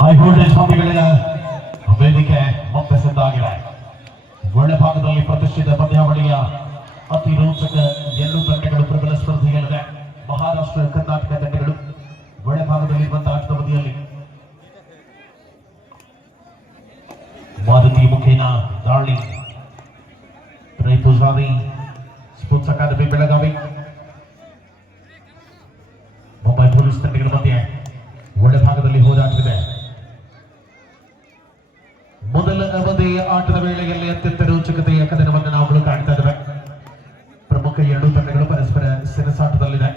High voltage ಪಂದ್ಯಗಳಿನ ವೇದಿಕೆ ಮತ್ತೆ ಸಿದ್ಧವಾಗಿದೆ. ಒಳ್ಳೆ ಭಾಗದಲ್ಲಿ ಪ್ರತಿಷ್ಠಿತ ಪಂದ್ಯಾವಳಿಯ ಅತಿ ರೋಚಕ ಎರಡು ತಂಡಗಳು ಪ್ರಬಲ ಸ್ಪರ್ಧೆಯಲ್ಲಿದೆ. ಮಹಾರಾಷ್ಟ್ರ ಕರ್ನಾಟಕ ತಂಡಗಳು ಒಳ್ಳೆ ಭಾಗದಲ್ಲಿರುವಂತಹ ಆಟದ ಬದಿಯಲ್ಲಿ ಮಾರುತಿ ಮುಖೇನ ದಾಳಿ. Poojari sports academy Belagavi, Mumbai police ತಂಡಗಳ ಮಧ್ಯೆ ಒಳ್ಳೆ ಭಾಗದಲ್ಲಿ ಹೋರಾಟವಿದೆ. ಮೊದಲ ಅವಧಿಯ ಆಟದ ವೇಳೆಯಲ್ಲಿ ಅತ್ಯಂತ ರೋಚಕತೆಯ ಕದನವನ್ನು ನಾವುಗಳು ಕಾಣ್ತಾ ಇದ್ದೇವೆ. ಪ್ರಮುಖ ಎರಡೂ ತಂಡಗಳು ಪರಸ್ಪರ ಸೆಣಸಾಟದಲ್ಲಿದೆ.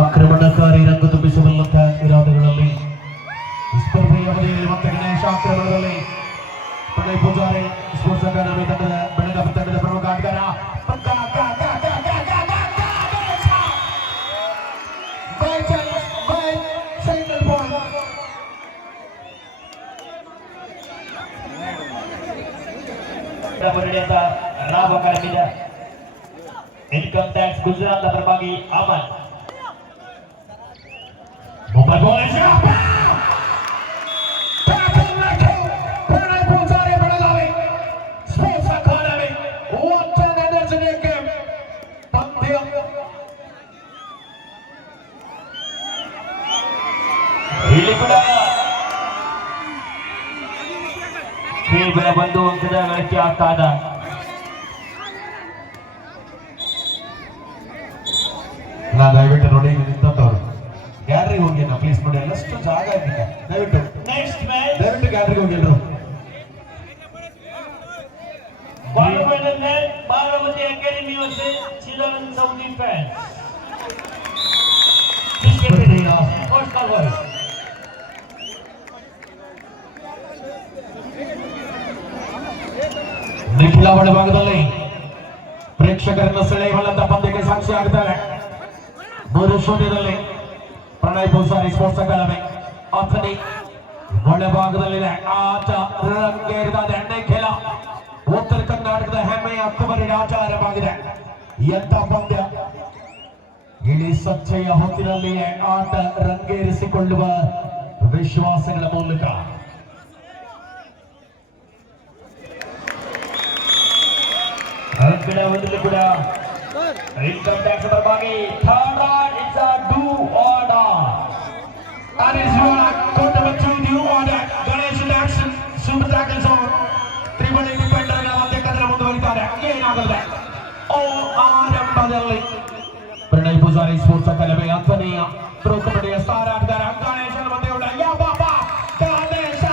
ಆಕ್ರಮಣಕಾರಿ ರಂಗು ತುಂಬಿಸಬಲ್ಲಂತಹ ಇರಾದೆಗಳಲ್ಲಿ ಸ್ಪರ್ಧೆಯ ಅವಧಿಯಲ್ಲಿ ಮತ್ತೆ ಗಣೇಶ ಆಕ್ರಮಣದಲ್ಲಿ ಪ್ರಣಯ್ ಪೂಜಾರಿ ಸ್ಪೋರ್ಟ್ಸ್ ಅಕಾಡೆಮಿ ತಂಡದ ಬೆಳಗಾವಿ ತಂಡದ ಪ್ರಮುಖ ಆಟಗಾರ ರಾವ್ ಅಕಾಡೆಮಿಯ ಇನ್ಕಮ್ ಟ್ಯಾಕ್ಸ್ ಗುಜರಾತ್ ಪರವಾಗಿ ಅಮನ್ ಮುಂಬೈ ಪೊಲೀಸ್ ಕೇವಲ ಒಂದು ಅಂಕದ ಗಳಿಕೆ ಆಗ್ತಾ ಇದೆ. ದಯವಿಟ್ಟು ನೋಡಿ ನಿಂತವ್ರು ಗ್ಯಾಲರಿಗೆ ಹೋಗಿ ನಾ ಪ್ಲೀಸ್ ನೋಡಿ, ಎಲ್ಲಷ್ಟು ಜಾಗ ಆಗಿಲ್ಲ. ದಯವಿಟ್ಟು ದಯವಿಟ್ಟು ಗ್ಯಾಲರಿಗೆ ಹೋಗಿ ಎಲ್ಲರೂ. बारामती अकेडमी से चिल्ड्रन साउंडी फैंस ನಿಖಿಲ ಒಳಭಾಗದಲ್ಲಿ ಪ್ರೇಕ್ಷಕರನ್ನು ಸೆಳೆಯುವಂತಹ ಪಂದ್ಯಕ್ಕೆ ಸಾಕ್ಷಿ ಆಗ್ತಾರೆ. 3-0 ಪ್ರಣಯ್ ಪೂಜಾರಿ ಸ್ಪೋರ್ಟ್ಸ್ ಅಕಾಡೆಮಿ ಅಥಣಿ ಒಳಭಾಗದಲ್ಲಿದೆ. ಆಟ ರಂಗೇರಿದ ಎಣ್ಣೆ ಖೇಲ ಉತ್ತರ ಕರ್ನಾಟಕದ ಹೆಮ್ಮೆಯ ಕುಮರಿ ಆಚಾರವಾಗಿದೆ. ಎಂತ ಪಂದ್ಯ! ಇಡೀ ಸ್ವಚ್ಛೆಯ ಹೊತ್ತಿನಲ್ಲಿಯೇ ಆಟ ರಂಗೇರಿಸಿಕೊಳ್ಳುವ ವಿಶ್ವಾಸಗಳ ಮೂಲಕ ಒಂದು ಕೂಡ ಇನ್ಕಮ್ ಟ್ಯಾಕ್ಸ್ ಪರವಾಗಿ it's a do or die. That is what do order. Ganesh action super tackles triple defender ಗಳ ಮಧ್ಯೆ ಕದನ ಮುಂದುವರಿತಾರೆ. ಏನಾಗಲಿದೆ ಆರಂಭದಲ್ಲಿ ಪ್ರಣಯ್ ಪೂಜಾರಿ ಸ್ಪೋರ್ಟ್ಸ್ ಅಕಾಡೆಮಿ ಅಥಣಿಯ ಪ್ರಮುಖ ಸ್ಟಾರ್ ಆಟಗಾರ ಗಣೇಶನ ಮಧ್ಯೆ ಗಣೇಶ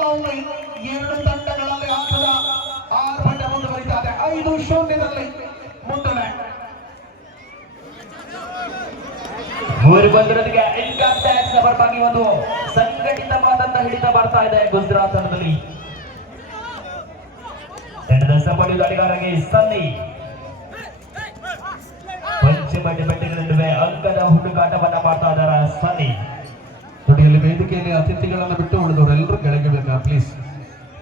ಲವ್ಲಿ ಎರಡು ತಂಡಗಳಲ್ಲಿ ಆಟದ ಆರ್ಭಟ ಮುಂದುವರಿತಾರೆ. 5-0 ಮುಂದೆ ಮೂರು ಬಂದಿರೋದಕ್ಕೆ ಇನ್ಕಮ್ ಟ್ಯಾಕ್ಸ್ ಪರವಾಗಿ ಒಂದು ಸಂಘಟಿತವಾದಂತಹ ಹಿಡಿತ ಬರ್ತಾ ಇದೆ ಗುಜರಾತ್ ತಂಡದಲ್ಲಿ. ತಂಡದ ಸಪೋರ್ಟಿವ್ ದಾಳಿಗಾರರಿಗೆ ಸನ್ನಿ ಪಂಚಮಟ್ಟಿ ಬೆಟ್ಟಗಳ ನಡುವೆ ಅಂಕದ ಹುಡುಕಾಟವನ್ನ ಮಾಡ್ತಾ ಇದ್ದಾರೆ ಸನ್ನಿ. ನೋಡಿಯಲ್ಲಿ ವೇದಿಕೆಯಲ್ಲಿ ಅತಿಥಿಗಳನ್ನು ಬಿಟ್ಟು ಉಳಿದವರು ಎಲ್ಲರೂ ಕೆಳಗೆ ಬೇಕಾ ಪ್ಲೀಸ್.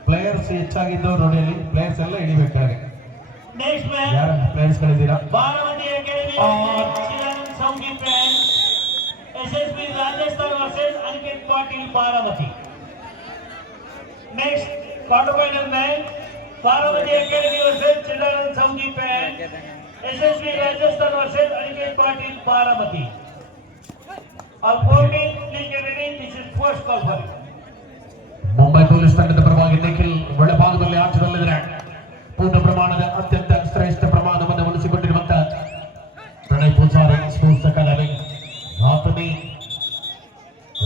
ಪ್ಲೇಯರ್ಸ್ ಹೆಚ್ಚಾಗಿದ್ದವರು ನೋಡಿಯಲ್ಲಿ ಪ್ಲೇಯರ್ಸ್ ಎಲ್ಲ ಇಳಿಬೇಕಾದ್ರೆ ಯಾರು players ಗಳಿದ್ದೀರಾ? Baramati academy Sangeetha SSB Rajasthan versus Ankit Patil Baramati. Next quarterfinal match Baramati Academy versus Children Sangeet Band. SSB Rajasthan versus Ankit Patil Baramati. All 14 please get ready. This is first call for you. Mumbai police ತಂಡದ ಪರವಾಗಿ ನಿಖಿಲ್ ಒಳಭಾಗದಲ್ಲಿ ಆಟದಲ್ಲಿದ್ದಾರೆ. ಪೂರ್ಣ ಪ್ರಮಾಣದ ಅತ್ಯಂತ ಶ್ರೇಷ್ಠ ಪ್ರಮಾಣವನ್ನು ಉಳಿಸಿಕೊಂಡಿರುವಂತಹ Pranay Pujari sports academy Athani.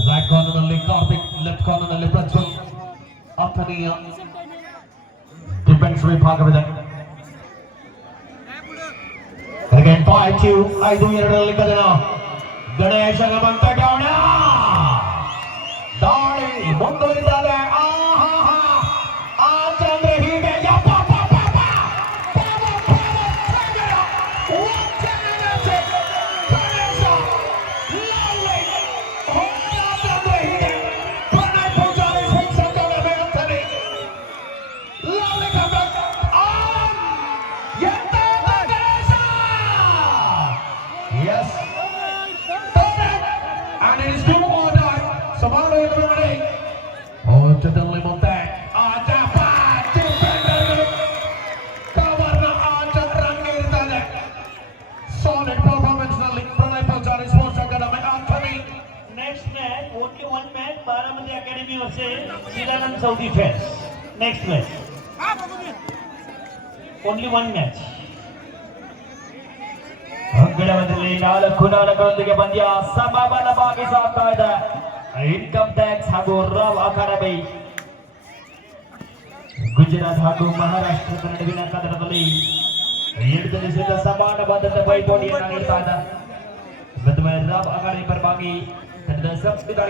Right corner ನಲ್ಲಿ ಕಾರ್ತಿಕ್, ಲೆಫ್ಟ್ ಕಾರ್ನರ್ ನಲ್ಲಿ ಪ್ರಜ್ವಲ್. ಅಥಣಿಯ ಡಿಫೆನ್ಸ್ ವಿಭಾಗವಿದೆ. 5-2 ಕದನ ಗಣೇಶ ದಾಳಿ ಮುಂದುವರಿದ್ದಾರೆ. Yes. And it is still order. Samano everybody. Oh, to the Limonte. Japa. Cover the Archer Rangirtane. Solid performance. Pranay Pujari Sports Academy. Anthony. Next match, only one match, Baramati Academy versus Chidanand Saudi Fans. Next match. Only one match. ಅಂಗಡದಲ್ಲಿ 4-4ಗಳೊಂದಿಗೆ ಪಂದ್ಯ ಸಮಬಲವಾಗಿ ಸಾಗ್ತಾ ಇದೆ. Income tax ಹಾಗೂ Rao academy Gujarat ಹಾಗೂ ಮಹಾರಾಷ್ಟ್ರದ ನಡುವಿನ ಕದನದಲ್ಲಿ 2 ದಿನದ ಸಮಾನ ಬಂಧದ ಪೈಪೋಟಿಯನ್ನು ನೀಡ್ತಾ ಇದೆ. ರಾವ್ ಅಕಾಡೆಮಿ ಪರವಾಗಿ ತಂಡದ ಸಂಸ್ಕೃತಿಗಾರ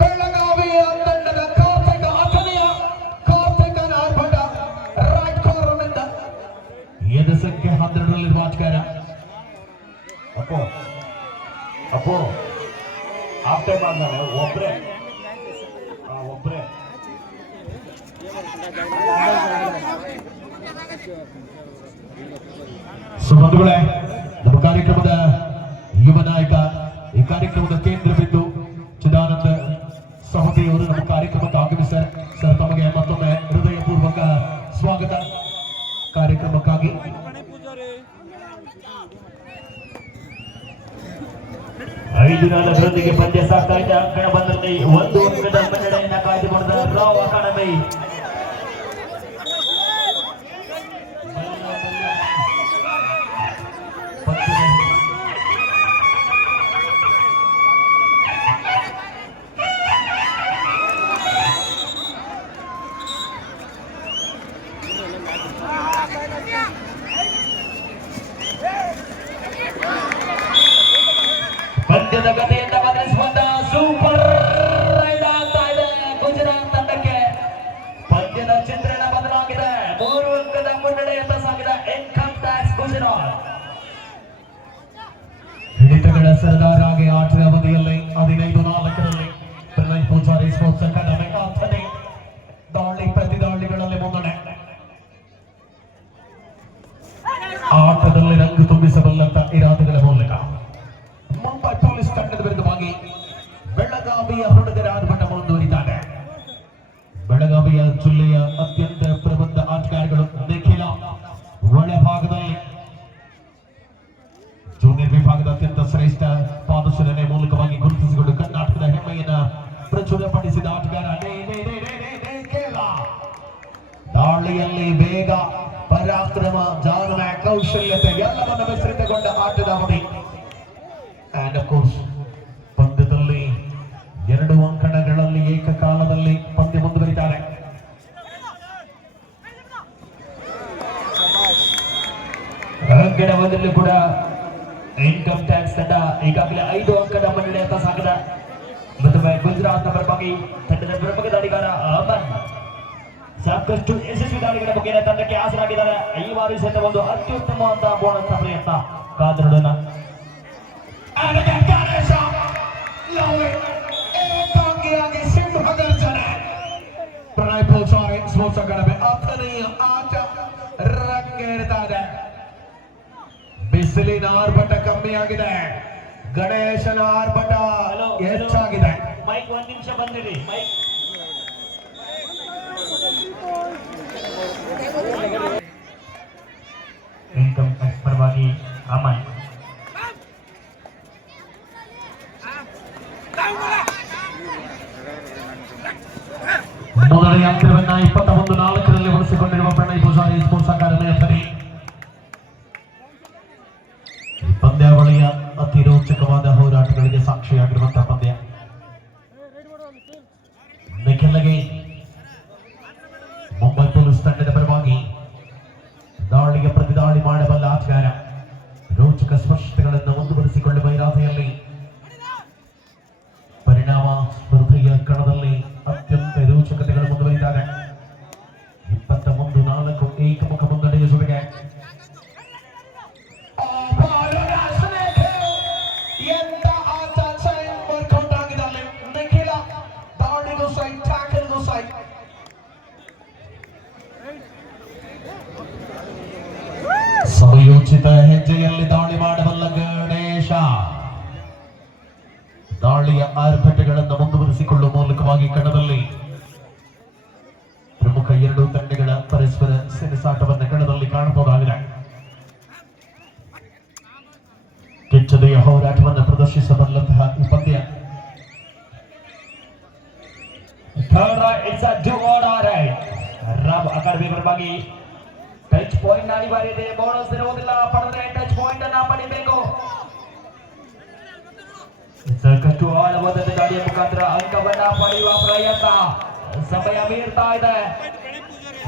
ಬೆಳಗಾವಿಯ ತಂಡದ ಎದ ಸಂಖ್ಯೆ 12ರಲ್ಲಿ ವಾಚಕಾರ ಅಪ್ಪೋ ಆಫ್ಟರ್ ಮಾಡ್ದಾನೆ ಒಬ್ರೆ ಬಂಧುಗಳೇ, ನಮ್ಮ ಕಾರ್ಯಕ್ರಮದ ಯುವ ನಾಯಕ, ಈ ಕಾರ್ಯಕ್ರಮದ ಕೇಂದ್ರ ಬಿಂದು ಚಿದಾನಂದ ಸಹೋದರಿಯವರು ನಮ್ಮ ಕಾರ್ಯಕ್ರಮಕ್ಕೆ ಆಗಮಿಸ್ತಾರೆ. ಸರ್, ತಮಗೆ ಮತ್ತೊಮ್ಮೆ ಹೃದಯಪೂರ್ವಕ ಸ್ವಾಗತ ಕಾರ್ಯಕ್ರಮಕ್ಕಾಗಿ. ಐದು ನಾಲ್ಕರೊಂದಿಗೆ ಪಂದ್ಯ ಸಾಗ್ತಾ ಇದೆ. ಅಂಕಣ ಬಂದಲ್ಲಿ 1 ಅಂಕದ ಮುನ್ನಡೆಯನ್ನು ಕಾಯ್ದುಕೊಂಡ ರಾವ್ ಅಕಾಡೆಮಿ. ಪಂದ್ಯದ ಗತಿಯಿಂದ ಬದಲಿಸುವಂತ ಸೂಪರ್ ರೈಡ್ ಆಗ್ತಾ ಇದೆ ಗುಜರಾತ್ ತಂಡಕ್ಕೆ. ಪಂದ್ಯದ ಚಿತ್ರಣ ಬದಲಾಗಿದೆ. 3 ಅಂಕದ ಮುನ್ನಡೆಯತ್ತ ಸಾಗಿದೆ ಇನ್ಕಮ್ ಟ್ಯಾಕ್ಸ್ ಗುಜರಾತ್. ಹಿಡಿತಗಳ ಸರದಾರ ಆಗಿ ಆಟದ ಅವಧಿಯಲ್ಲಿ 15-4ರಲ್ಲಿ ಪ್ರಣಯ್ ಪೂಜಾರಿ ಸ್ಪೋರ್ಟ್ಸ್ ಅಕಾಡೆಮಿ ಆತನೇ ದಾಳಿ ಪ್ರತಿದಾಳಿಗಳಲ್ಲಿ ಮುನ್ನಡೆ. ಆಟದಲ್ಲಿ ರಂಗು ತುಂಬಿಸಬಲ್ಲಂತ ಇರಾದೆಗಳ ಮೂಲಕ ಮುಂಬೈ ಪೊಲೀಸ್ ತಂಡದ ವಿರುದ್ಧವಾಗಿ ಬೆಳಗಾವಿಯ ಹುಡುಗರ ಆರ್ಭಟ ಮುಂದುವರಿತಾರೆ. ಬೆಳಗಾವಿಯ ಜಿಲ್ಲೆಯ ಅತ್ಯಂತ ಪ್ರಬುದ್ಧ ಆಟಗಾರಗಳು ನಿಖಿಲ ಒಳಭಾಗದಲ್ಲಿ ಜೂನಿಯರ್ ವಿಭಾಗದ ಅತ್ಯಂತ ಶ್ರೇಷ್ಠ ಪಾದಶೀಲನೆ ಮೂಲಕವಾಗಿ ಗುರುತಿಸಿಕೊಂಡು ಕರ್ನಾಟಕದ ಹೆಮ್ಮೆಯನ್ನ ಪ್ರಚುರಪಡಿಸಿದ ಆಟಗಾರ ನಿಖಿಲ. ದಾಳಿಯಲ್ಲಿ ವೇಗ, ಪರಾಕ್ರಮ, ಜಾಣ್ಮೆ, ಕೌಶಲ್ಯತೆ ಎಲ್ಲವನ್ನು ಮಿಶ್ರಿತಗೊಂಡ ಆಟದ ಅವಧಿ. ಅಂಡ್ ಆಫ್ ಕೋರ್ಸ್ ಪಂದ್ಯದಲ್ಲಿ 2 ಅಂಕಣಗಳಲ್ಲಿ ಏಕಕಾಲದಲ್ಲಿ ಪಂದ್ಯ ಮುಂದುವರಿತಾರೆ. ಅಂಕಣವೊಂದರಲ್ಲಿ ಕೂಡ ಇನ್ಕಮ್ ಟ್ಯಾಕ್ಸ್ ತಂಡ ಈಗಾಗಲೇ 5 ಅಂಕದ ಮುನ್ನಡೆಯತ್ತ ಸಾಗಿದೆ. ಮತ್ತೊಮ್ಮೆ ಗುಜರಾತ್ ಪರವಾಗಿ ತಂಡದ ಪ್ರಮುಖ ದಾಳಿಗಾರ ಅಮನ್ ಸಾಕಷ್ಟು ಯಶಸ್ವಿ ದಾಳಿಗಳ ಬಗ್ಗೆ ತಂಡಕ್ಕೆ ಆಸರಾಗಿದ್ದಾರೆ. ಈ ಬಾರಿ ಸಹಿತ ಒಂದು ಅತ್ಯುತ್ತಮವಾದ ಬೋನಸ್ ಪ್ರಯತ್ನ ಕಾದರೋಣ. ಪ್ರಣಯ್ ಪೂಜಾರಿ ಸ್ಪೋರ್ಟ್ಸ್ ಅಕಾಡೆಮಿ ಆತನೆಯ ಆಟ ರಂಗೇರ್ತಾ ಇದೆ. ಬಿಸಿಲಿನ ಆರ್ಭಟ ಕಮ್ಮಿಯಾಗಿದೆ, ಗಣೇಶನ ಆರ್ಭಟ ಹೆಚ್ಚಾಗಿದೆ. ಮೈಕ್ 1 ನಿಮಿಷ ಬಂದಿರಿ. ಮೈಕ್ ಇನ್ಕಮ್ ಟ್ಯಾಕ್ಸ್ ಪರವಾಗಿ ಅಮನ್ ಮೊದಲನೇ ಅಂಕವನ್ನ 21-4ರಲ್ಲಿ ಉಳಿಸಿಕೊಂಡಿರುವ ಪ್ರಣಯ್ ಪೂಜಾರಿ ಸ್ಪೋರ್ಟ್ಸ್ ಅಕಾಡೆಮಿ ಅಂತನೇ ಪಂದ್ಯಾವಳಿಯ ಅತಿ ರೋಚಕವಾದ ಹೋರಾಟಗಳಿಗೆ ಸಾಕ್ಷಿಯಾಗಿರುವಂತಹ ಪಂದ್ಯ. ನಿಖಿಲ್ಗೆ ಮುಂಬೈ ಪೊಲೀಸ್ ತಂಡದ ಪರವಾಗಿ ದಾಳಿಗೆ ಪ್ರತಿದಾಳಿ ಮಾಡಬಲ್ಲ ಆಟಗಾರ. ರೋಚಕ ಸ್ಪಷ್ಟತೆಗಳನ್ನು ಮುಂದುವರಿಸಿಕೊಳ್ಳುವ ಇರಾದೆಯಲ್ಲಿ ಪರಿಣಾಮ ಸ್ಪರ್ಧೆಯ ಕಣದಲ್ಲಿ ಅತ್ಯಂತ ರೋಚಕತೆಗಳು ಮುಂದುವರಿತಾರೆ. 21-4 ಏಕಮುಖ ಮುನ್ನಡೆಯ ಜೊತೆಗೆ ಎಂತ ಆಟ ವರ್ಕೌಟ್ ಆಗಿದೆ ಅಲ್ಲಿ. ನಿಖಿಲ ದಾಳಿಗೂ ಸೈ, ಟ್ಯಾಕಲ್ಗೂ ಸೈ. ಸಮಯೋಚಿತ ಹೆಜ್ಜೆಯಲ್ಲಿ ದಾಳಿ ಮಾಡಬಲ್ಲ ಗಣೇಶ ದಾಳಿಯ ಆರ್ಭಟಗಳನ್ನು ಮುಂದುವರಿಸಿಕೊಳ್ಳುವ ಮೂಲಕವಾಗಿ ಕಣದಲ್ಲಿ ಪ್ರಮುಖ ಎರಡೂ ತಂಡಗಳ ಪರಸ್ಪರ ಸೆಣಸಾಟವನ್ನು ಕಣದಲ್ಲಿ ಕಾಣಬಹುದಾಗಿದೆ. ಕೆಚ್ಚದೆಯ ಹೋರಾಟವನ್ನು ಪ್ರದರ್ಶಿಸಬಲ್ಲಂತಹ ಈ ಪಂದ್ಯ ರಾಮ್ ಅಕಾಡೆಮಿ ಪರವಾಗಿ ಟಚ್ ಪಾಯಿಂಟ್ ಅನಿವಾರ್ಯತೆ. ಬೋನಸ್ ಇರುವುದಿಲ್ಲ, ಪಡೆದರೆ ಟಚ್ ಪಾಯಿಂಟ್ ಅನ್ನ ಪಡಿಬೇಕು. ಸಾಕಷ್ಟು ಆಳವಾದ ದಾಳಿಯ ಮುಖಾಂತರ ಅಂಕವನ್ನ ಪಡೆಯುವ ಪ್ರಯತ್ನ. ಸಮಯ ಮೀರ್ತಾ ಇದೆ.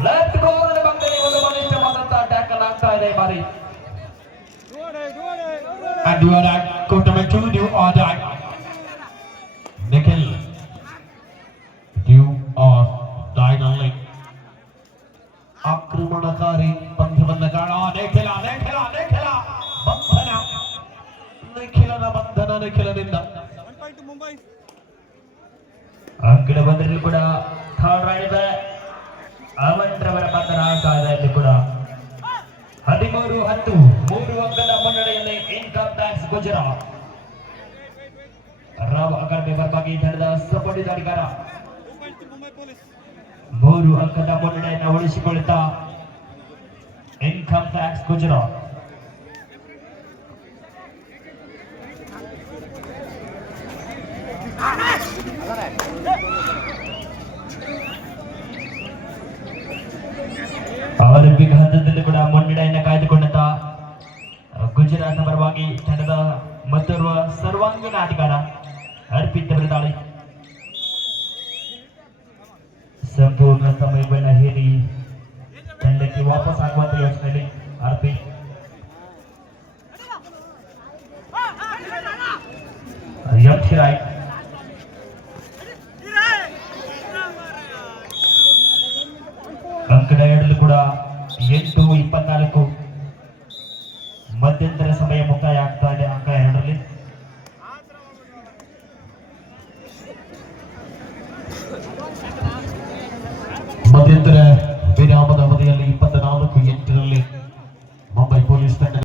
ಲೆಫ್ಟ್ ಕಾರ್ನರ್ ಭಾಗದಲ್ಲಿ ಒಂದು ಬಲಿಷ್ಠವಾದಂತಹ ಟ್ಯಾಕಲ್ ಆಗ್ತಾ ಇದೆ ಈ ಬಾರಿ. And you are at court number 2, you are that. Nikhil, you are dying only. ಆಕ್ರಮಣಕಾರಿ ಪಂದ್ಯವನ್ನ ಕಾಣ. ನಿಖಿಲನ ಬಂಧನ ನಿಖಿಲನಿಂದ ಆ ಕಡೆ ಬಂದರೂ ಕೂಡ ಥರ್ಡ್ ರೈಡ್ ಅವನ್ರವರ ಬಂಧನ ಆಗ್ತಾ ಇದೆ. ಇಲ್ಲಿ ಕೂಡ 13-10 3 ಅಂಕದ ಮುನ್ನಡೆಯಲ್ಲಿ income tax Gujarat. Rao academy ಪರವಾಗಿ ತಂಡದ ಸಪೋರ್ಟ್ ದಾಳಿಗಾರ 3 ಅಂಕದ ಮುನ್ನಡೆಯನ್ನು ಉಳಿಸಿಕೊಳ್ಳುತ್ತಾ ಇನ್ಕಮ್ ಟ್ಯಾಕ್ಸ್ ಗುಜರಾತ್. ಆರಂಭಿಕ ಹಂತದಲ್ಲಿ ಕೂಡ ಮುನ್ನಡೆಯನ್ನು ಕಾಯ್ದುಕೊಂಡಂತ ಗುಜರಾತ್ ಪರವಾಗಿ ತಂಡದ ಮತ್ತೋರ್ವ ಸರ್ವಾಂಗೀಣ ಆಟಗಾರ ಅರ್ಪಿತ್ ಅವರ ದಾಳಿ. ಸಂಪೂರ್ಣ ಸಮಯವನ್ನು ಹೇರಿ ತಂಡಕ್ಕೆ ವಾಪಸ್ ಆಗುವಂತ ಯೋಚನೆಯಲ್ಲಿ ಅರ್ಪಿತ್. ಯಕ್ಷರಾಯ್ ಅಂಕಡ ಎರಡಲು ಕೂಡ 8-24 ಮಧ್ಯಂತರ ಸಮಯ ಮುಕ್ತಾಯ ಆಗ್ತಾ ಇದೆ. ಅಂಕ ಎರಡರಲ್ಲಿ ಮಧ್ಯಂತರ ವಿರಾಮದ ಅವಧಿಯಲ್ಲಿ 24-8 ಮುಂಬೈ ಪೊಲೀಸ್ ತಂಡ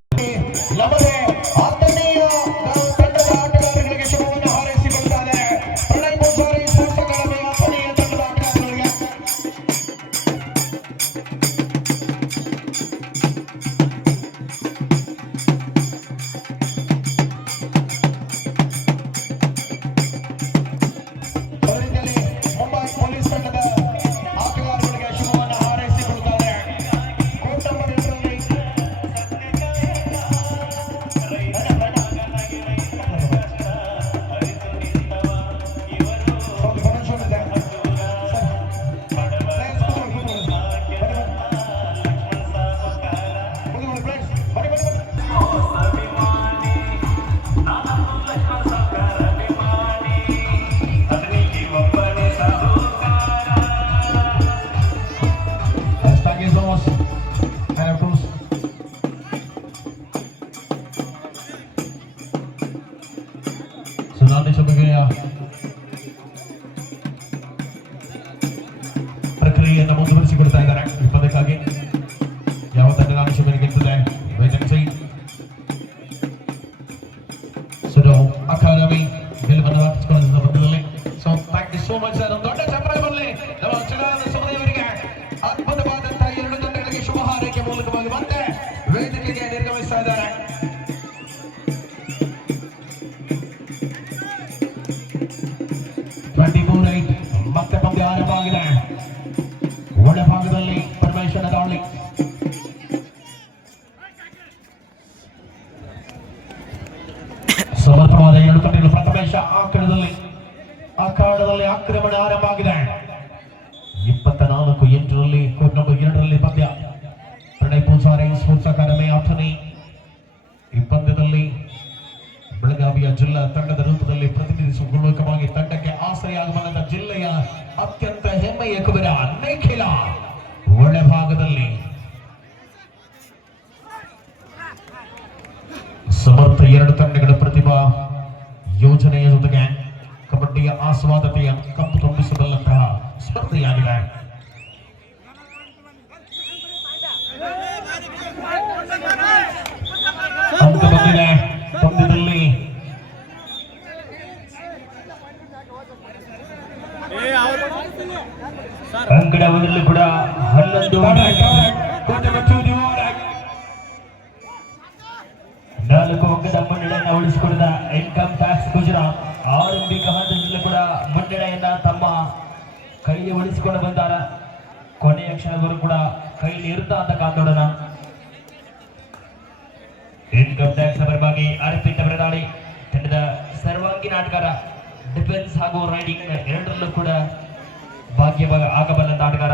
ಪ್ರಕ್ರಿಯೆಯನ್ನು ಮುಂದುವರಿಸಿಕೊಡ್ತಾ ಇದ್ದಾರೆ. ಈ ಪದಕ್ಕಾಗಿ ಯಾವ ತಂಡ ನಾಮಿಷ ಗೆಲ್ತದೆ ವೇಜನ್ಸಿ ಸುಡೋ ಅಕಾಡೆಮಿ ಗೆಲುವನ್ನು ದಾಖಲಿಸಿಕೊಳ್ಳುವ ಸಂದರ್ಭದಲ್ಲಿ. So thank you so much sir. ಒಂದು ದೊಡ್ಡ ಚಪ್ಪಾಳೆ ಬರಲಿ ನಮ್ಮ ಚಿನ್ನಾನಂದ ಸಮುದಾಯವರಿಗೆ. ಅದ್ಭುತವಾದಂತಹ ಎರಡು ತಂಡಗಳಿಗೆ ಶುಭ ಹಾರೈಕೆ ಮೂಲಕವಾಗಿ ಮತ್ತೆ ವೇದಿಕೆಗೆ ನಿರ್ಗಮಿಸ್ತಾ ಇದ್ದಾರೆ. ಮತ್ತೆ ಪಂದ್ಯ ಆರಂಭ ಆಗಿದೆ. ಒಳಭಾಗದಲ್ಲಿ ಪರಮೇಶ್ವರ ದಾಳಿ. ಸಮರ್ಥವಾದ ಎರಡು ತಂಡಗಳು ಪ್ರಥಮೇಶ ಆಕಾರದಲ್ಲಿ ಆಕ್ರಮಣ ಆರಂಭ ಆಗಿದೆ. 24-8 ಕೋರ್ಟ್ ನಂಬರ್ 2 ಪಂದ್ಯ. ಪ್ರಣಯ್ ಪೂಜಾರಿ ಸ್ಪೋರ್ಟ್ಸ್ ಅಕಾಡೆಮಿ ಅಥಣಿ ಈ ಪಂದ್ಯದಲ್ಲಿ ಬೆಳಗಾವಿಯ ಜಿಲ್ಲಾ ತಂಡದ ರೂಪದಲ್ಲಿ ಪ್ರತಿನಿಧಿಸುವ ಮೂಲಕವಾಗಿ ತಂಡಕ್ಕೆ ಆಶ್ರಯ ಆಗಬಲ್ಲದ ಜಿಲ್ಲೆಯ ಅತ್ಯಂತ ಹೆಮ್ಮೆಯ ಕುಬೇರ ನಿಖಿಲ ಒಳಭಾಗದಲ್ಲಿ ಸಮರ್ಥ ಎರಡು ತಂಡಗಳ ಪ್ರತಿಭಾ ಯೋಜನೆಯ ಜೊತೆಗೆ ಕಬಡ್ಡಿಯ ಆಸ್ವಾದತೆಯ ಕಪ್ಪು ತುಂಬಿಸಬಲ್ಲಂತಹ ಸ್ಪರ್ಧೆಯಾಗಿದೆ. ಯಾವುದರಲ್ಲೂ ಕೂಡ 11 4 ಅಂಕದ ಮುನ್ನಡೆಯನ್ನು ಉಳಿಸಿಕೊಳ್ಳದ ಇನ್ಕಮ್ ಟ್ಯಾಕ್ಸ್ ಗುಜರಾತ್ ಆರಂಭಿಕ ಹಂತದಲ್ಲೂ ಕೂಡ ಮುನ್ನಡೆಯನ್ನ ತಮ್ಮ ಕೈಗೆ ಉಳಿಸಿಕೊಂಡು ಬಂದಾರ. ಕೊನೆಯ ಕ್ಷಣದವರೆಗೂ ಕೂಡ ಕೈಲಿ ಇರುತ್ತಾ ಅಂತ ಕಾದೋಡೋಣ. ಇನ್ಕಮ್ ಟ್ಯಾಕ್ಸ್ ಪರವಾಗಿ ಅರ್ಪಿತ ಪ್ರಧಾನಿ ತಂಡದ ಸರ್ವಾಂಗೀಣ ಆಟಗಾರ, ಡಿಫೆನ್ಸ್ ಹಾಗೂ ರೈಡಿಂಗ್ ಎರಡರಲ್ಲೂ ಕೂಡ ಭಾಗ್ಯ ಆಗಬಲ್ಲ ಆಟಗಾರ.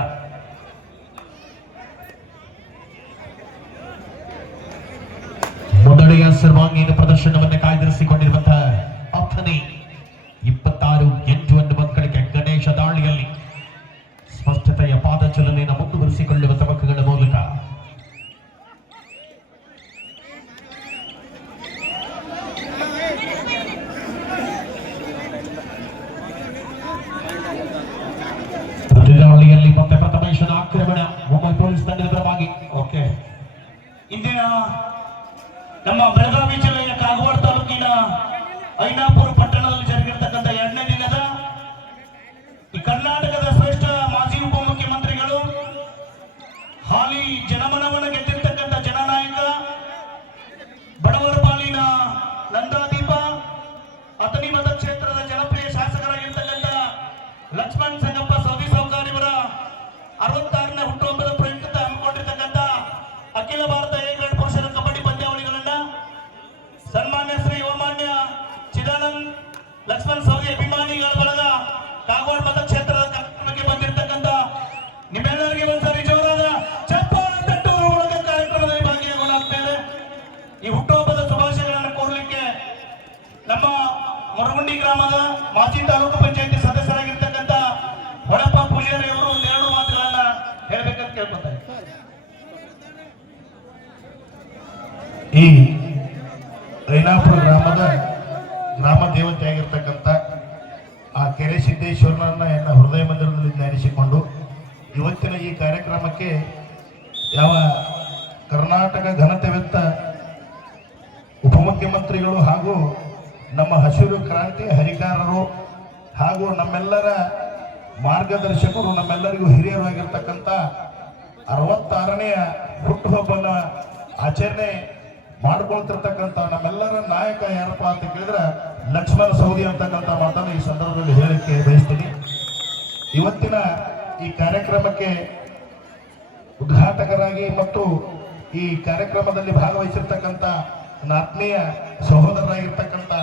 ಮುನ್ನಡೆಯ ಸರ್ವಾಂಗೀಣ ಪ್ರದರ್ಶನವನ್ನು ಕಾಯ್ದಿರಿಸಿಕೊಂಡಿರುವಂತಹ ಅಥಣಿ 26-8 ಮಕ್ಕಳಿಗೆ ಗಣೇಶ ದಾಳಿಯಲ್ಲಿ ಸ್ಪಷ್ಟತೆಯ ಪಾದಚಲನೆಯನ್ನು ಮುಂದುವರಿಸಿಕೊಳ್ಳುವ ತವಕಗಳ ಮೂಲಕ ದಾಳಿಯಲ್ಲಿ ಮತ್ತೆ ಪ್ರಥಮೇಶನ ಆಕ್ರಮಣ ಮುಂಬೈ ಪೊಲೀಸ್ ತಂಡದ ಪರವಾಗಿ. ಓಕೆ, ಇಂದಿನ ನಮ್ಮ ಬೆಳಗಾವಿ ಜಿಲ್ಲೆಯ ಕಾಗವಾಡ ತಾಲೂಕಿನ ಐನಾಪುರ ಪಟ್ಟಣದಲ್ಲಿ ಜರುಗಿರ್ತಕ್ಕಂಥ 2ನೇ ದಿನದ ಈ ಕರ್ನಾಟಕದ ಶ್ರೇಷ್ಠ ಮಾಜಿ ಉಪಮುಖ್ಯಮಂತ್ರಿಗಳು, ಹಾಲಿ ಜನಮನವನ್ನು ಗೆದ್ದಿರ್ತಕ್ಕಂಥ ಜನನಾಯಕ, ಬಡವರ ಪಾಲಿನ ನಂದಾದೀಪ, ಅಥಣಿ ಮತಕ್ಷೇತ್ರದ ಜನಪ್ರಿಯ ಶಾಸಕರಾಗಿರ್ತಕ್ಕಂಥ ಲಕ್ಷ್ಮಣ್ ಸಂಗಪ್ಪ ಸೌದಿ ಸಾವುಕಾರಿಯವರ 66ನೇ ಹುಟ್ಟುಹಬ್ಬದ ಪ್ರಯುಕ್ತ ಹಮ್ಮಿಕೊಂಡಿರ್ತಕ್ಕಂಥ ಅಖಿಲ ಭಾರತ ಏಕೈಕ ಪುರುಷರ ಕಬಡ್ಡಿ ಪಂದ್ಯಾವಳಿಗಳನ್ನ ಸನ್ಮಾನ್ಯ ಶ್ರೀ ಯುವಮಾನ್ಯ ಚಿದಾನಂದ್ ಲಕ್ಷ್ಮಣ್ ಸೌದಿ ಅಭಿಮಾನಿಗಳ ಬಳಗ ಕಾಗವಾಡ ಮತಕ್ಷೇತ್ರದ ಕಾರ್ಯಕ್ರಮಕ್ಕೆ ಬಂದಿರತಕ್ಕಂಥ ನಿಮ್ಮೆಲ್ಲರಿಗೆ ಒಂದ್ಸರಿ ಜೋರಾದ ಚಪ್ಪಾಳೆ ತಟ್ಟುವ ಮೂಲಕ ಕಾರ್ಯಕ್ರಮದಲ್ಲಿ ಭಾಗಿಯಾಗೋಣಾದ್ಮೇಲೆ ಈ ಹುಟ್ಟುಹಬ್ಬದ ಶುಭಾಶಯಗಳನ್ನು ಕೋರಲಿಕ್ಕೆ ನಮ್ಮ ಮೊರಗುಂಡಿ ಗ್ರಾಮದ ಮಾಜಿ ತಾಲೂಕು ಪಂಚಾಯತಿ ಸದಸ್ಯರಾಗಿರ್ತಕ್ಕಂಥ ಹೊಳಪ್ಪ ಪೂಜಾರಿ ಅವರು ಒಂದೆರಡು ಮಾತುಗಳನ್ನ ಹೇಳ್ಬೇಕಂತ ಕೇಳ್ಕೊತಾರೆ. ಈ ಐನಾಪುರ ಗ್ರಾಮದ ಗ್ರಾಮ ದೇವತೆಯಾಗಿರ್ತಕ್ಕಂಥ ಆ ಕೆರೆ ಸಿದ್ದೇಶ್ವರನನ್ನ ಎನ್ನ ಹೃದಯ ಮಂದಿರದಲ್ಲಿ ಧ್ಯಾನಿಸಿಕೊಂಡು ಇವತ್ತಿನ ಈ ಕಾರ್ಯಕ್ರಮಕ್ಕೆ ಯಾವ ಕರ್ನಾಟಕ ಘನತೆವೆತ್ತ ಉಪಮುಖ್ಯಮಂತ್ರಿಗಳು ಹಾಗೂ ನಮ್ಮ ಹಸಿರು ಕ್ರಾಂತಿ ಹರಿಕಾರರು ಹಾಗೂ ನಮ್ಮೆಲ್ಲರ ಮಾರ್ಗದರ್ಶಕರು, ನಮ್ಮೆಲ್ಲರಿಗೂ ಹಿರಿಯರಾಗಿರ್ತಕ್ಕಂಥ 66ನೇ ಹುಟ್ಟುಹಬ್ಬನ ಆಚರಣೆ ಮಾಡ್ಕೊಳ್ತಿರ್ತಕ್ಕಂಥ ನಮ್ಮೆಲ್ಲರ ನಾಯಕ ಯಾರಪ್ಪ ಅಂತ ಕೇಳಿದ್ರೆ ಲಕ್ಷ್ಮಣ ಸೌದಿ ಅಂತಕ್ಕಂಥ ಮಾತನ್ನು ಈ ಸಂದರ್ಭದಲ್ಲಿ ಹೇಳಕ್ಕೆ ಬಯಸ್ತೀನಿ. ಇವತ್ತಿನ ಈ ಕಾರ್ಯಕ್ರಮಕ್ಕೆ ಉದ್ಘಾಟಕರಾಗಿ ಮತ್ತು ಈ ಕಾರ್ಯಕ್ರಮದಲ್ಲಿ ಭಾಗವಹಿಸಿರ್ತಕ್ಕಂಥ ನನ್ನ ಆತ್ಮೀಯ ಸಹೋದರರಾಗಿರ್ತಕ್ಕಂಥ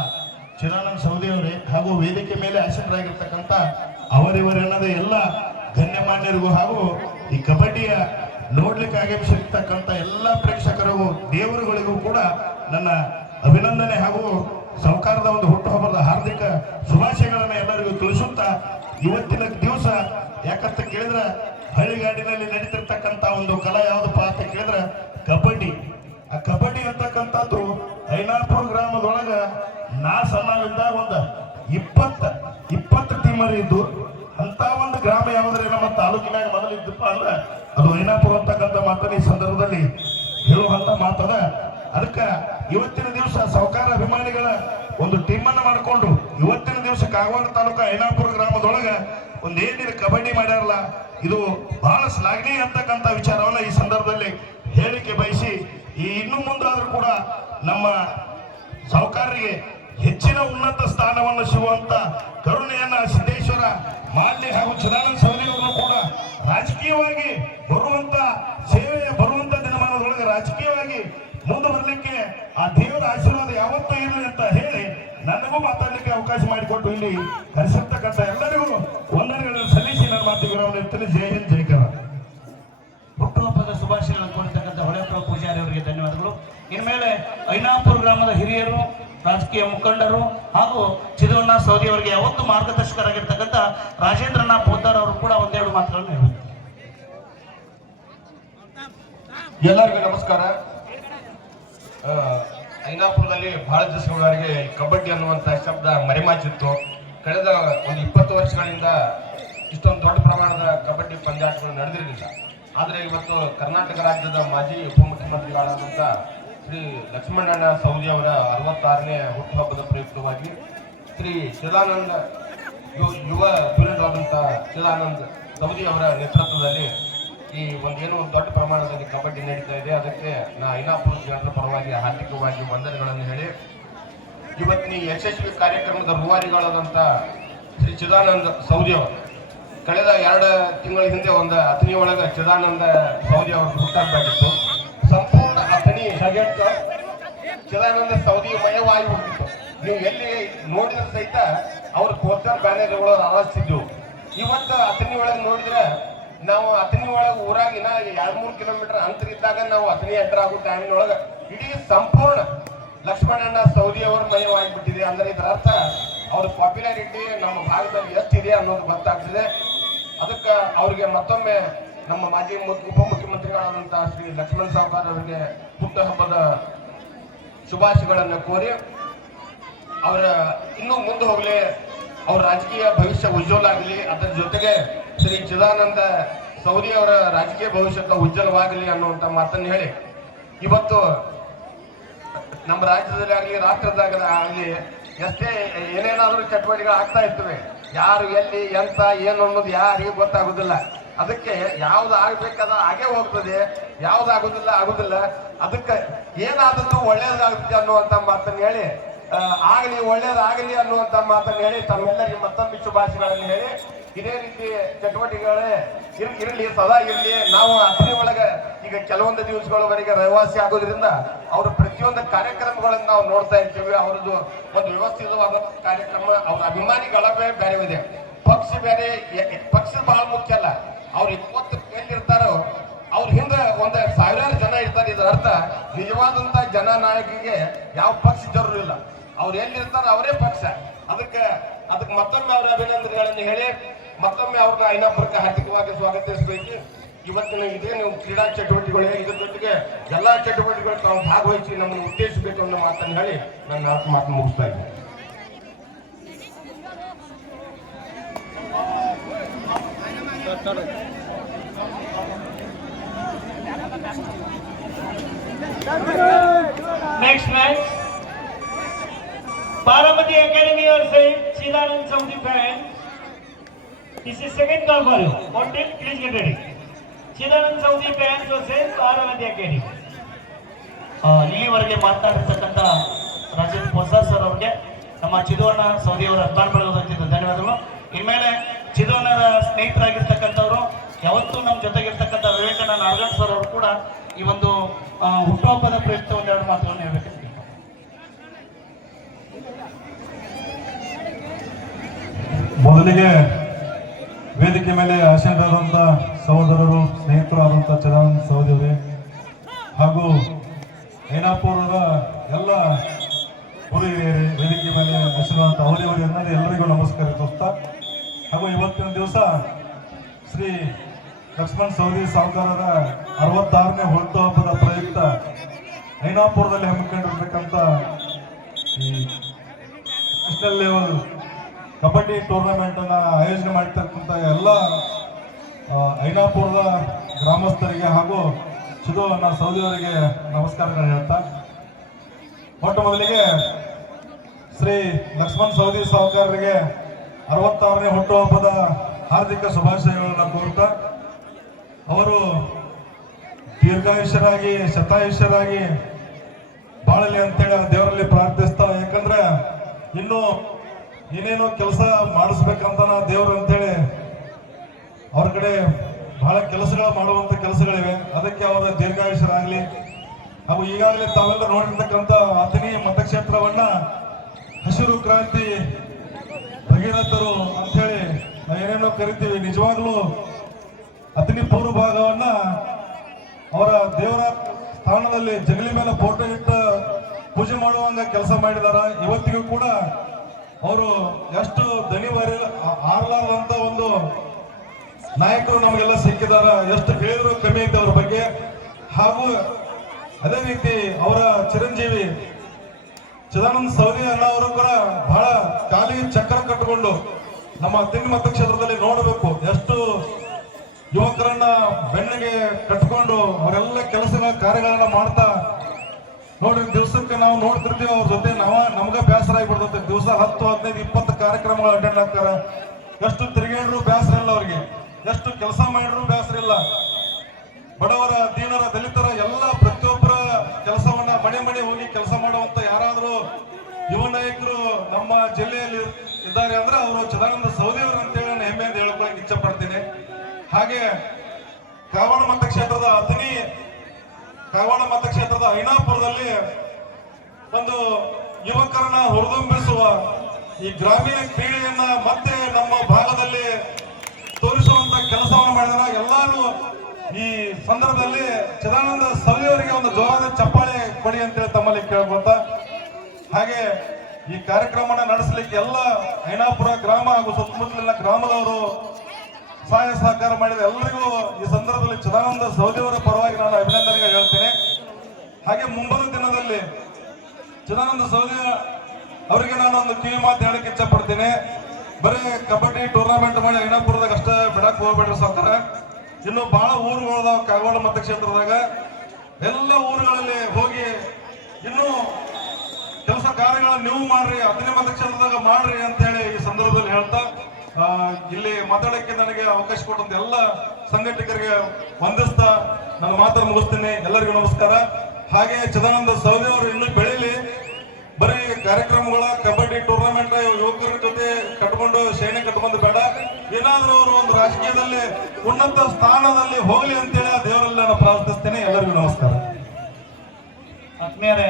ಚಿದಾನಂದ್ ಸೌದಿ ಅವರೇ ಹಾಗೂ ವೇದಿಕೆ ಮೇಲೆ ಆಸೀನರಾಗಿರ್ತಕ್ಕಂಥ ಅವರಿವರೆನ್ನದ ಎಲ್ಲ ಗಣ್ಯಮಾನ್ಯರಿಗೂ ಹಾಗೂ ಈ ಕಬಡ್ಡಿಯ ನೋಡ್ಲಿಕ್ಕೆ ಆಗಮಿಸಿರ್ತಕ್ಕಂಥ ಎಲ್ಲ ಪ್ರೇಕ್ಷಕರಿಗೂ ದೇವರುಗಳಿಗೂ ಕೂಡ ನನ್ನ ಅಭಿನಂದನೆ ಹಾಗೂ ಸರ್ಕಾರದ ಒಂದು ಹುಟ್ಟುಹಬ್ಬದ ಹಾರ್ದಿಕ ಶುಭಾಶಯಗಳನ್ನು ಎಲ್ಲರಿಗೂ ತಿಳಿಸುತ್ತಾ, ಇವತ್ತಿನ ದಿವಸ ಯಾಕಂತ ಕೇಳಿದ್ರೆ ಹಳ್ಳಿಗಾಡಿನಲ್ಲಿ ನಡೀತಿರ್ತಕ್ಕಂಥ ಒಂದು ಕಲಾ ಯಾವುದಪ್ಪ ಅಂತ ಕೇಳಿದ್ರೆ ಕಬಡ್ಡಿ. ಆ ಕಬಡ್ಡಿ ಅಂತಕ್ಕಂಥದ್ದು ಐನಾಪುರ ಗ್ರಾಮದೊಳಗ ನಾ ಸಣ್ಣವಿದ್ದಾಗ ಒಂದು 20 ಟೀಮರ್ ಇದ್ದು ಅಂತ ಒಂದು ಗ್ರಾಮ ಯಾವ್ದ್ರೆ ನಮ್ಮ ತಾಲೂಕಿನಾಗ ಮೊದಲಿದ್ದಪ್ಪ ಅಂದ್ರೆ ಅದು ಐನಾಪುರ ಅಂತಕ್ಕಂಥ ಮಾತನ್ನ ಈ ಸಂದರ್ಭದಲ್ಲಿ ಹೇಳುವಂತ ಮಾತದ. ಅದಕ್ಕೆ ಇವತ್ತಿನ ದಿವಸ ಸಾವುಕಾರ ಅಭಿಮಾನಿಗಳ ಒಂದು ಟೀಮನ್ನು ಮಾಡಿಕೊಂಡು ಇವತ್ತಿನ ದಿವಸ ಕಾಗವಾಡ ತಾಲೂಕು ಐನಾಪುರ ಗ್ರಾಮದೊಳಗ ಒಂದೇನಿದೆ ಕಬಡ್ಡಿ ಮಾಡ್ಯಾರಲ್ಲ, ಇದು ಬಹಳ ಶ್ಲಾಘನೀಯ ಅಂತಕ್ಕಂಥ ವಿಚಾರವನ್ನ ಈ ಸಂದರ್ಭದಲ್ಲಿ ಹೇಳಿಕೆ ಬಯಸಿ, ಈ ಇನ್ನು ಮುಂದಾದ್ರೂ ಕೂಡ ನಮ್ಮ ಸಾವುಕಾರರಿಗೆ ಹೆಚ್ಚಿನ ಉನ್ನತ ಸ್ಥಾನವನ್ನು ಸಿಗುವಂತ ಕರುಣೆಯನ್ನ ಸಿದ್ದೇಶ್ವರ ಮಾಡಲಿ ಹಾಗೂ ಚಿದಾನಂದ ಸೌದಿಯವರು ಕೂಡ ರಾಜಕೀಯವಾಗಿ ಬರುವಂತ ಸೇವೆಯ ಬರುವಂತ ದಿನಮಾನದೊಳಗೆ ರಾಜಕೀಯವಾಗಿ ಮುಂದೆ ಬರಲಿಕ್ಕೆ ಆ ದೇವರ ಆಶೀರ್ವಾದ ಯಾವತ್ತೂ ಇರಲಿ ಅಂತ ಹೇಳಿ ನನಗೂ ಮಾತಾಡಲಿಕ್ಕೆ ಅವಕಾಶ ಮಾಡಿಕೊಟ್ಟು ಇಲ್ಲಿ ಕರೆಸಿರ್ತಕ್ಕಂಥ ಎಲ್ಲರಿಗೂ ವಂದನೆಗಳನ್ನು ಸಲ್ಲಿಸಿ ನನ್ನ ಮಾತು ವಿರಾಮ ಇರ್ತೀನಿ. ಜೈ ಹಿಂದ್, ಜೈ ಕರ್ನಾಟಕ. ಹುಟ್ಟುಹಬ್ಬದ ಶುಭಾಶಯಗಳನ್ನು ಕೋರಿರ್ತಕ್ಕಂಥ ಹೊಳೆಪ್ಪ ಪೂಜಾರಿ ಅವರಿಗೆ ಧನ್ಯವಾದಗಳು. ಇನ್ಮೇಲೆ ಐನಾಪುರ ಗ್ರಾಮದ ಹಿರಿಯರು, ರಾಜಕೀಯ ಮುಖಂಡರು ಹಾಗೂ ಚಿದವಣ್ಣ ಸೌದಿ ಅವರಿಗೆ ಯಾವತ್ತು ಮಾರ್ಗದರ್ಶಕರಾಗಿರ್ತಕ್ಕಂಥ ರಾಜೇಂದ್ರನಾಥ್ ಪೋದ್ದಾರ್ ಅವರು ಕೂಡ ಒಂದೆರಡು ಮಾತುಗಳನ್ನು ಹೇಳುತ್ತಾರೆ. ಎಲ್ಲರಿಗೂ ನಮಸ್ಕಾರ. ಐನಾಪುರದಲ್ಲಿ ಬಹಳ ದಿವಸಗಳವರೆಗೆ ಕಬಡ್ಡಿ ಅನ್ನುವಂಥ ಶಬ್ದ ಮರೆಮಾಚಿತ್ತು. ಕಳೆದ ಒಂದು 20 ವರ್ಷಗಳಿಂದ ಇಷ್ಟೊಂದು ದೊಡ್ಡ ಪ್ರಮಾಣದ ಕಬಡ್ಡಿ ಪಂದ್ಯಾಟಗಳು ನಡೆದಿರಲಿಲ್ಲ. ಆದರೆ ಇವತ್ತು ಕರ್ನಾಟಕ ರಾಜ್ಯದ ಮಾಜಿ ಉಪಮುಖ್ಯಮಂತ್ರಿಗಳಾದಂಥ ಶ್ರೀ ಲಕ್ಷ್ಮಣಣ್ಣ ಸೌದಿ ಅವರ 66ನೇ ಹುಟ್ಟುಹಬ್ಬದ ಪ್ರಯುಕ್ತವಾಗಿ ಶ್ರೀ ಚಿದಾನಂದ ಯುವ ವೀರರಾದಂಥ ಚಿದಾನಂದ್ ಸೌದಿ ಅವರ ನೇತೃತ್ವದಲ್ಲಿ ಈ ಒಂದೇನು ದೊಡ್ಡ ಪ್ರಮಾಣದಲ್ಲಿ ಕಬಡ್ಡಿ ನಡೀತಾ ಇದೆ. ಅದಕ್ಕೆ ನಾ ಐನಾಪುರ ಜನರ ಪರವಾಗಿ ಹಾರ್ದಿಕವಾಗಿ ವಂದನೆಗಳನ್ನು ಹೇಳಿ, ಇವತ್ತಿನ ಈ ಯಶಸ್ವಿ ಕಾರ್ಯಕ್ರಮದ ರೂವಾರಿಗಳಾದಂಥ ಶ್ರೀ ಚಿದಾನಂದ ಸೌದಿ ಅವರು ಕಳೆದ 2 ತಿಂಗಳ ಹಿಂದೆ ಒಂದು ಅಥಣಿ ಒಳಗೆ ಚಿದಾನಂದ ಸೌದಿ ಅವರು ಹುಟ್ಟಾಗಬೇಕಿತ್ತು. ಸಂಪೂರ್ಣ ಅಥಣಿ ಚಿದಾನಂದ ಸೌದಿ ಮಯವಾಗಿ ಹೋಗಿತ್ತು. ನೀವು ಎಲ್ಲಿ ನೋಡಿದ ಸಹಿತ ಅವ್ರ ಪೋಸ್ಟರ್ ಬ್ಯಾನರ್ಗಳು ಅರಳಿಸಿದ್ವು. ಇವತ್ತು ಅಥಣಿ ಒಳಗೆ ನೋಡಿದ್ರೆ ನಾವು ಅಥಣಿ ಒಳಗೆ ಊರಾಗಿನ 2-3 ಕಿಲೋಮೀಟರ್ ಅಂತರ ಇದ್ದಾಗ ನಾವು ಅಥಣಿ ಎಂಟರ್ ಆಗೋ ಟೈಮಿನೊಳಗೆ ಇಡೀ ಸಂಪೂರ್ಣ ಲಕ್ಷ್ಮಣಣ್ಣ ಸೌದಿ ಅವರ ಮಯವಾಗಿಬಿಟ್ಟಿದೆ. ಅಂದ್ರೆ ಇದರ ಅರ್ಥ ಅವ್ರ ಪಾಪ್ಯುಲಾರಿಟಿ ನಮ್ಮ ಭಾಗದಲ್ಲಿ ಎಷ್ಟಿದೆ ಅನ್ನೋದು ಗೊತ್ತಾಗ್ತಿದೆ. ಅದಕ್ಕೆ ಅವ್ರಿಗೆ ಮತ್ತೊಮ್ಮೆ ನಮ್ಮ ಮಾಜಿ ಉಪಮುಖ್ಯಮಂತ್ರಿಗಳಾದಂತಹ ಶ್ರೀ ಲಕ್ಷ್ಮಣ ಸಾವ್ಕಾರ್ ಅವರಿಗೆ ಹುಟ್ಟುಹಬ್ಬದ ಶುಭಾಶಯಗಳನ್ನು ಕೋರಿ, ಅವರ ಇನ್ನೂ ಮುಂದೆ ಹೋಗಲಿ, ಅವ್ರ ರಾಜಕೀಯ ಭವಿಷ್ಯ ಉಜ್ವಲ ಆಗಲಿ, ಅದರ ಜೊತೆಗೆ ಶ್ರೀ ಚಿದಾನಂದ ಸೌದಿ ಅವರ ರಾಜಕೀಯ ಭವಿಷ್ಯದ ಉಜ್ವಲವಾಗಲಿ ಅನ್ನುವಂಥ ಮಾತನ್ನು ಹೇಳಿ, ಇವತ್ತು ನಮ್ಮ ರಾಜ್ಯದಲ್ಲಿ ಆಗಲಿ ರಾಷ್ಟ್ರದಾಗ ಆಗಲಿ ಎಷ್ಟೇ ಏನೇನಾದರೂ ಚಟುವಟಿಕೆಗಳು ಆಗ್ತಾ ಇರ್ತವೆ, ಯಾರು ಎಲ್ಲಿ ಎಂತ ಏನು ಅನ್ನೋದು ಯಾರಿಗೂ ಗೊತ್ತಾಗುದಿಲ್ಲ. ಅದಕ್ಕೆ ಯಾವ್ದು ಆಗ್ಬೇಕಾದ ಹಾಗೆ ಹೋಗ್ತದೆ, ಯಾವ್ದು ಆಗುದಿಲ್ಲ. ಅದಕ್ಕೆ ಏನಾದದ್ದು ಒಳ್ಳೇದಾಗುತ್ತೆ ಅನ್ನುವಂಥ ಮಾತನ್ನು ಹೇಳಿ, ಆಗಲಿ ಒಳ್ಳೇದಾಗಲಿ ಅನ್ನುವಂಥ ಮಾತನ್ನು ಹೇಳಿ ತಮ್ಮೆಲ್ಲರಿಗೆ ಮತ್ತೊಮ್ಮೆ ಶುಭಾಶಯಗಳನ್ನು ಹೇಳಿ, ಇದೇ ರೀತಿ ಚಟುವಟಿಕೆಗಳೇ ಇರಲಿ, ಸದಾ ಇರಲಿ. ನಾವು ಅಥಣಿ ಒಳಗೆ ಈಗ ಕೆಲವೊಂದು ದಿವಸಗಳವರೆಗೆ ರಹವಾಸಿ ಆಗೋದ್ರಿಂದ ಅವ್ರ ಪ್ರತಿಯೊಂದು ಕಾರ್ಯಕ್ರಮಗಳನ್ನು ನಾವು ನೋಡ್ತಾ ಇರ್ತೀವಿ. ಅವ್ರದ್ದು ಒಂದು ವ್ಯವಸ್ಥಿತವಾದ ಕಾರ್ಯಕ್ರಮ, ಅವ್ರ ಅಭಿಮಾನಿಗಳ ಬೇರೆ ಇದೆ. ಪಕ್ಷ ಬೇರೆ, ಪಕ್ಷ ಬಹಳ ಮುಖ್ಯ ಅಲ್ಲ. ಅವ್ರು 20 ಎಲ್ಲಿರ್ತಾರೋ ಅವ್ರ ಹಿಂದೆ 1,000 ಜನ ಇರ್ತಾರೆ. ಇದರ ಅರ್ಥ ನಿಜವಾದಂತ ಜನನಾಯಕಿಗೆ ಯಾವ ಪಕ್ಷ ಜರೂರು ಇಲ್ಲ. ಅವ್ರು ಎಲ್ಲಿರ್ತಾರೋ ಅವರೇ ಪಕ್ಷ. ಅದಕ್ಕೆ ಮತ್ತೊಮ್ಮೆ ಅವರ ಅಭಿನಂದನೆಗಳನ್ನು ಹೇಳಿ, ಮತ್ತೊಮ್ಮೆ ಅವ್ರನ್ನ ಐನಾಪುರಕ್ಕೆ ಹಾರ್ದಿಕವಾಗಿ ಸ್ವಾಗತಿಸಬೇಕು. ಇವತ್ತಿನ ಇದೇನು ಕ್ರೀಡಾ ಚಟುವಟಿಕೆಗಳು, ಇದ್ರ ಜೊತೆಗೆ ಎಲ್ಲಾ ಚಟುವಟಿಕೆಗಳು ತಾವು ಭಾಗವಹಿಸಿ ನಮ್ಮನ್ನು ಉತ್ತೇಜಿಸಬೇಕು ಅನ್ನೋ ಮಾತನ್ನು ಹೇಳಿ ನನ್ನ ಮಾತು ಮುಗಿಸ್ತಾ ಇದ್ದೀನಿ. नेक्स्ट मैच बारामती एकेडमी और से चिदानंद सऊदी फैन. This is second call for you. Content, please get ready. Chidananda Saudi fan versus Baramati academy. ಇಲ್ಲಿವರೆಗೆ ಮಾತನಾಡಿರ್ತಕ್ಕಂಥ ರಾಜೇಂದ್ರ ಪ್ರಸಾದ್ ಸರ್ ಅವರಿಗೆ, ನಮ್ಮ ಚಿದೋಣ್ಣ ಸೌದಿ ಅವರ ಅಭಿಮಾನ ಬಳಗದ ಧನ್ಯವಾದಗಳು. ಇನ್ಮೇಲೆ ಚಿದೋಣ್ಣರ ಸ್ನೇಹಿತರಾಗಿರ್ತಕ್ಕಂಥವ್ರು, ಯಾವತ್ತೂ ನಮ್ಮ ಜೊತೆಗಿರ್ತಕ್ಕಂಥ ವಿವೇಕಾನಂದ ನಾರ್ಗಡ್ ಸರ್ ಅವರು ಕೂಡ ಈ ಒಂದು ಹುಟ್ಟುಹಬ್ಬದ ಪ್ರಯುಕ್ತ ಒಂದೆರಡು ಮಾತುಗಳನ್ನು ಹೇಳ್ಬೇಕು. ಮೊದಲಿಗೆ ವೇದಿಕೆ ಮೇಲೆ ಆಶೀರ್ವಾದಂಥ ಸಹೋದರರು, ಸ್ನೇಹಿತರು ಆದಂಥ ಚಿದಾನಂದ ಸೌದಿ ಅವರೇ ಹಾಗೂ ಐನಾಪುರದ ಎಲ್ಲ ಗುರು ಹಿರಿಯರೇ, ವೇದಿಕೆ ಮೇಲೆ ಆಶೀರ್ವಾದ ಅವರಿವರೇ ಅನ್ನೋದು ಎಲ್ಲರಿಗೂ ನಮಸ್ಕಾರ ದೋಸ್ತ. ಹಾಗೂ ಇವತ್ತಿನ ದಿವಸ ಶ್ರೀ ಲಕ್ಷ್ಮಣ್ ಸೌದಿ ಸಾವ್ಕಾರರ 66ನೇ ಹುಟ್ಟುಹಬ್ಬದ ಪ್ರಯುಕ್ತ ಐನಾಪುರದಲ್ಲಿ ಹಮ್ಮಿಕೊಂಡಿರ್ತಕ್ಕಂಥ ಈ ನ್ಯಾಷನಲ್ ಲೆವೆಲ್ ಕಬಡ್ಡಿ ಟೂರ್ನಮೆಂಟ್ ಅನ್ನ ಆಯೋಜನೆ ಮಾಡಿರ್ತಕ್ಕಂಥ ಎಲ್ಲ ಐನಾಪುರದ ಗ್ರಾಮಸ್ಥರಿಗೆ ಹಾಗೂ ಚಿದೋಣ್ಣ ಸೌದಿ ಅವರಿಗೆ ನಮಸ್ಕಾರಗಳು ಹೇಳ್ತಾ, ಮೊಟ್ಟ ಮೊದಲಿಗೆ ಶ್ರೀ ಲಕ್ಷ್ಮಣ್ ಸೌದಿ ಸಾವ್ಕಾರರಿಗೆ 66ನೇ ಹುಟ್ಟುಹಬ್ಬದ ಹಾರ್ದಿಕ ಶುಭಾಶಯಗಳನ್ನು ಕೋರ್ತಾ, ಅವರು ದೀರ್ಘಾಯುಷ್ಯರಾಗಿ ಶತಾಯುಷ್ಯರಾಗಿ ಬಾಳಲಿ ಅಂತೇಳಿ ದೇವರಲ್ಲಿ ಪ್ರಾರ್ಥಿಸ್ತಾ. ಯಾಕಂದ್ರೆ ಇನ್ನು ಏನೇನೋ ಕೆಲಸ ಮಾಡಿಸ್ಬೇಕಂತ ದೇವರು ಅಂತೇಳಿ ಅವ್ರ ಕಡೆ ಬಹಳ ಕೆಲಸಗಳು ಮಾಡುವಂತ ಕೆಲಸಗಳಿವೆ. ಅದಕ್ಕೆ ಅವರ ದೀರ್ಘಾಯುಷ್ಯರಾಗಲಿ. ಹಾಗೂ ಈಗಾಗಲೇ ತಾವೆಲ್ಲ ನೋಡಿರ್ತಕ್ಕಂಥ ಅಥಣಿ ಮತಕ್ಷೇತ್ರವನ್ನ ಹಸಿರು ಕ್ರಾಂತಿ ಭಗೀರಥರು ಅಂತೇಳಿ ಏನೇನೋ ಕರಿತೀವಿ. ನಿಜವಾಗ್ಲೂ ಅಥಣಿ ಪೂರ್ವ ಭಾಗವನ್ನ ಅವರ ದೇವರ ಸ್ಥಾನದಲ್ಲಿ ಜಗಲಿ ಮೇಲೆ ಫೋಟೋ ಇಟ್ಟು ಪೂಜೆ ಮಾಡುವಂಗ ಕೆಲಸ ಮಾಡಿದಾರ. ಇವತ್ತಿಗೂ ಕೂಡ ಅವರು ಎಷ್ಟು ದಣಿವಾರಿ ಆರ್ಲಾರ್ದಂತ ಒಂದು ನಾಯಕರು ನಮಗೆಲ್ಲ ಸಿಕ್ಕಿದಾರ. ಎಷ್ಟು ಹೇಳಿದ್ರು ಕಮ್ಮಿ ಐತೆ ಅವ್ರ ಬಗ್ಗೆ. ಹಾಗೂ ಅದೇ ರೀತಿ ಅವರ ಚಿರಂಜೀವಿ ಚಿದಾನಂದ ಸೌದಿ ಅಣ್ಣ ಅವರು ಕೂಡ ಬಹಳ ಖಾಲಿ ಚಕ್ರ ಕಟ್ಟಿಕೊಂಡು ನಮ್ಮ ಅಥಣಿ ಮತಕ್ಷೇತ್ರದಲ್ಲಿ ನೋಡಬೇಕು, ಎಷ್ಟು ಯುವಕರನ್ನ ಬೆನ್ನಿಗೆ ಕಟ್ಕೊಂಡು ಅವರೆಲ್ಲ ಕೆಲಸಗಳ ಕಾರ್ಯಗಳನ್ನ ಮಾಡ್ತಾ ನೋಡ್ರಿ. ದಿವಸಕ್ಕೆ ನಾವು ನೋಡ್ತಿರ್ತೀವಿ ಅವ್ರ ಜೊತೆ ನಮ್ಗ ಬೇಸರ ಆಗಿಬಿಡ್ತೈತೆ. ದಿವಸ 10, 15, 20 ಕಾರ್ಯಕ್ರಮಗಳು ಅಟೆಂಡ್ ಆಗ್ತಾರ. ಎಷ್ಟು ತಿರುಗೇಂಡ್ರು ಬೇಸರ ಇಲ್ಲ ಅವ್ರಿಗೆ. ಎಷ್ಟು ಕೆಲಸ ಮಾಡಿದ್ರು ಬೇಸರ ಇಲ್ಲ. ಬಡವರ, ದೀನರ, ದಲಿತರ ಎಲ್ಲ ಪ್ರತಿಯೊಬ್ಬರ ಕೆಲಸವನ್ನ ಮನೆ ಮನೆ ಹೋಗಿ ಕೆಲಸ ಮಾಡುವಂತ ಯಾರಾದ್ರೂ ಯುವ ನಾಯಕರು ನಮ್ಮ ಜಿಲ್ಲೆಯಲ್ಲಿ ಇದ್ದಾರೆ ಅಂದ್ರೆ ಅವರು ಚಿದಾನಂದ ಸೌದಿಯವರು ಅಂತೇಳಿ ನಾನು ಹೆಮ್ಮೆಯಿಂದ ಹೇಳ್ಕೊಳಕ್ ಇಚ್ಛೆ ಪಡ್ತೀನಿ. ಹಾಗೆ ಕಾಗವಾಡ ಮತಕ್ಷೇತ್ರದ ಐನಾಪುರದಲ್ಲಿ ಒಂದು ಯುವಕರನ್ನ ಹುರಿದುಂಬಿಸುವ ಈ ಗ್ರಾಮೀಣ ಕ್ರೀಡೆಯನ್ನ ಮತ್ತೆ ನಮ್ಮ ಭಾಗದಲ್ಲಿ ತೋರಿಸುವಂತ ಕೆಲಸವನ್ನು ಮಾಡಿದ ಎಲ್ಲರೂ ಈ ಸಂದರ್ಭದಲ್ಲಿ ಚಿದಾನಂದ ಸೌದಿಯವರಿಗೆ ಒಂದು ಜೋರಾದ ಚಪ್ಪಾಳೆ ಕೊಡಿ ಅಂತೇಳಿ ತಮ್ಮಲ್ಲಿ ಕೇಳ್ಕೊತ, ಹಾಗೆ ಈ ಕಾರ್ಯಕ್ರಮನ ನಡೆಸಲಿಕ್ಕೆ ಎಲ್ಲ ಐನಾಪುರ ಗ್ರಾಮ ಹಾಗೂ ಸುತ್ತಮುತ್ತಲಿನ ಗ್ರಾಮದವರು ಸಹಾಯ ಸಹಕಾರ ಮಾಡಿದ ಎಲ್ಲರಿಗೂ ಈ ಸಂದರ್ಭದಲ್ಲಿ ಚಿದಾನಂದ ಸೌದಿಯವರ ಪರವಾಗಿ ನಾನು ಅಭಿನಂದನೆಗೆ ಹೇಳ್ತೇನೆ. ಹಾಗೆ ಮುಂಬರುವ ದಿನದಲ್ಲಿ ಚಿದಾನಂದ ಸೌದಿ ಅವರಿಗೆ ನಾನು ಒಂದು ಕಿವಿ ಮಾತು ಹೇಳಕ್ಕೆ ಇಚ್ಛೆ ಪಡ್ತೀನಿ. ಬರೀ ಕಬಡ್ಡಿ ಟೂರ್ನಮೆಂಟ್ ಮಾಡಿ ಐನಾಪುರದಾಗ ಅಷ್ಟೇ ಬಿಡಕ್ ಹೋಗ್ಬೇಡ್ರಿ ಸಾಕಾರ. ಇನ್ನು ಬಹಳ ಊರುಗಳದಾವ ಕಾಗವಾಡ ಮತಕ್ಷೇತ್ರದಾಗ, ಎಲ್ಲ ಊರುಗಳಲ್ಲಿ ಹೋಗಿ ಇನ್ನೂ ಕೆಲಸ ಕಾರ್ಯಗಳನ್ನ ನೀವು ಮಾಡ್ರಿ, 15 ಮತಕ್ಷೇತ್ರದಾಗ ಮಾಡ್ರಿ ಅಂತ ಹೇಳಿ ಈ ಸಂದರ್ಭದಲ್ಲಿ ಹೇಳ್ತಾ ಇಲ್ಲಿ ಮಾತಾಡಕ್ಕೆ ನನಗೆ ಅವಕಾಶ ಕೊಟ್ಟಂತ ಎಲ್ಲ ಸಂಘಟಕರಿಗೆ ವಂದಿಸ್ತಾ ನನ್ನ ಮಾತನ್ನು ಮುಗಿಸ್ತೀನಿ. ಎಲ್ಲರಿಗೂ ನಮಸ್ಕಾರ. ಹಾಗೆ ಚಿದಾನಂದ ಸೌದಿ ಅವರು ಇನ್ನೂ ಬೆಳೀಲಿ. ಬರೀ ಕಾರ್ಯಕ್ರಮಗಳ ಕಬಡ್ಡಿ ಟೂರ್ನಮೆಂಟ್ ಯುವಕರ ಜೊತೆ ಕಟ್ಕೊಂಡು ಶೈನೆ ಕಟ್ಕೊಂಡು ಬೇಡ, ಏನಾದ್ರೂ ಅವರು ಒಂದು ರಾಜಕೀಯದಲ್ಲಿ ಉನ್ನತ ಸ್ಥಾನದಲ್ಲಿ ಹೋಗ್ಲಿ ಅಂತೇಳಿ ಆ ದೇವರಲ್ಲಿ ನಾನು ಪ್ರಾರ್ಥಿಸ್ತೇನೆ. ಎಲ್ಲರಿಗೂ ನಮಸ್ಕಾರ. ಆತ್ಮೀಯರೇ,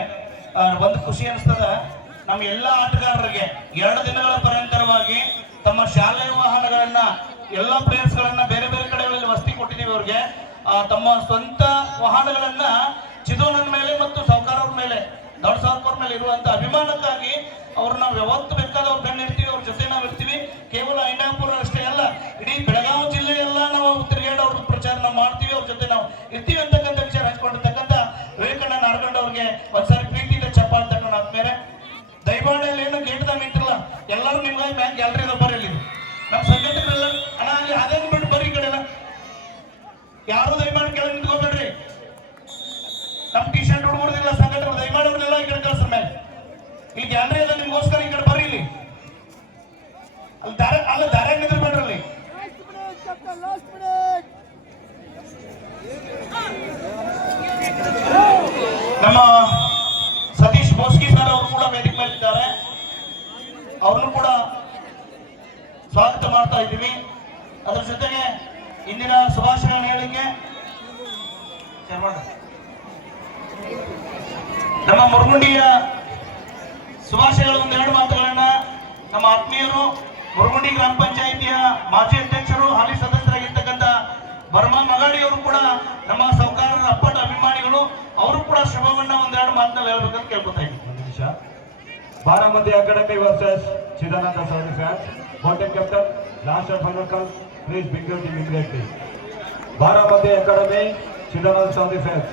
ಒಂದು ಖುಷಿ ಅನಿಸ್ತದ, ನಮ್ಮ ಎಲ್ಲ ಆಟಗಾರರಿಗೆ 2 ದಿನಗಳ ಪರ್ಯಂತರವಾಗಿ ತಮ್ಮ ಶಾಲೆಯ ವಾಹನಗಳನ್ನ, ಎಲ್ಲ ಪ್ಲೇಯರ್ಸ್ ಗಳನ್ನ ಬೇರೆ ಬೇರೆ ಕಡೆಗಳಲ್ಲಿ ವಸತಿ ಕೊಟ್ಟಿದ್ದೀವಿ. ಅವ್ರಿಗೆ ತಮ್ಮ ಸ್ವಂತ ವಾಹನಗಳನ್ನ ಚಿದೋನನ್ ಮೇಲೆ ಮತ್ತು ಸಾವುಕಾರವ್ರ ಮೇಲೆ, ದೊಡ್ಡ ಸಾವುಕಾರ ಮೇಲೆ ಇರುವಂತ ಅಭಿಮಾನಕ್ಕಾಗಿ ಅವ್ರನ್ನ ಯಾವತ್ತು ಬೇಕಾದವ್ರು ಬೆನ್ನಿರ್ತೀವಿ, ಅವ್ರ ಜೊತೆ ನಾವು ಇರ್ತೀವಿ. ಕೇವಲ ಐನಾಪುರ ಅಷ್ಟೇ ಅಲ್ಲ, ಇಡೀ ಬೆಳಗಾವಿ ಜಿಲ್ಲೆ ಎಲ್ಲ ನಾವು ತಿರುಗಾಡಿ ಅವ್ರ ಪ್ರಚಾರ ನಾವು ಮಾಡ್ತೀವಿ, ಅವ್ರ ಜೊತೆ ನಾವು ಇರ್ತೀವಿ ಅಂತಕ್ಕಂಥ ವಿಚಾರ ಹಂಚ್ಕೊಂಡಿರ್ತಕ್ಕಂಥ ವಿವೇಕಣ್ಣ ನಾರ್ಗಂಡ್ ಅವ್ರಿಗೆ ಒಂದ್ಸಾರಿ ಪ್ರೀತಿಯಿಂದ ಚಪ್ಪಾಳೆ ತಗೊಂಡು ಆದ್ಮೇಲೆ ದಯಮಾಡಿಯಲ್ಲಿ ಏನು ಗೇಟ್ದಾಗ ನಿಂತಿರಲ್ಲ, ಎಲ್ಲರೂ ನಿಮ್ಗಾಗಿ ಬ್ಯಾಂಕ್ ಗ್ಯಾಲರಿ ಬರ್ರಿ. ನಮ್ಮ ಸಂಘಟನೆಲ್ಲ ಅಣ್ಣ ಅಲ್ಲಿ ಅದೇ ಬಿಟ್ಟು ಬರ್ರಿ, ಈ ಕಡೆಲ್ಲ ಯಾರು ದಯಮಾಡಿ ಕೆಳಗೆ ನಿಂತ್ಕೋಬೇಡ್ರಿ. ನಮ್ಮ ಟಿ ಶರ್ಟ್ ಹುಡುಗರ್ದಿಲ್ಲ ಸಂಘಟನೆ, ದಯಮಾಡಿ ಅವ್ರನ್ನೆಲ್ಲ ಈ ಕಡೆ ಕಳ್ಸ್ರ ಮೇಲೆ. ಇಲ್ಲಿ ಗ್ಯಾಲರಿ ಅದ ನಿಮ್ಗೋಸ್ಕರ, ಈ ಕಡೆ ಬರ್ರಿ. ಇಲ್ಲಿ ಅಲ್ಲಿ ದಾರ ನಿಂತಿರ್ಬೇಡ್ರಿ. ಅಲ್ಲಿ ನಮ್ಮ ಸತೀಶ್ ಬೋಸ್ಕಿ ಸರ್ ಅವರು ಕೂಡ ವೇದಿಕೆ ಮೇಲಿದ್ದಾರೆ, ಅವ್ರನ್ನು ಕೂಡ ಸ್ವಾಗತ ಮಾಡ್ತಾ ಇದ್ದೀವಿ. ಅದರ ಜೊತೆಗೆ ಇಂದಿನ ಶುಭಾಶಯಗಳನ್ನು ಹೇಳಲಿಕ್ಕೆ ನಮ್ಮ ಮುರುಗುಂಡಿಯ ಶುಭಾಶಯಗಳ 1-2 ಮಾತುಗಳನ್ನ ನಮ್ಮ ಆತ್ಮೀಯರು, ಮುರುಗುಂಡಿ ಗ್ರಾಮ ಪಂಚಾಯಿತಿಯ ಮಾಜಿ ಅಧ್ಯಕ್ಷರು, ಹಾಲಿ ಸದಸ್ಯರಾಗಿರ್ತಕ್ಕಂಥ ಬರ್ಮಾ ಮಗಾಡಿಯವರು ಕೂಡ ನಮ್ಮ ಸಾವುಕಾರರ ಅಪ್ಪಟ ಅಭಿಮಾನಿಗಳು, ಅವರು ಕೂಡ ಶುಭವನ್ನ 1-2 ಮಾತನ್ನ ಹೇಳ್ಬೇಕಂತ ಕೇಳ್ಕೊತಾ ಇದ್ದೀನಿ. Baramati Academy versus Chidananda Saudi fans. Bottom captain, last and final call. Please bring your team immediately. Baramati Academy, Chidananda Saudi fans.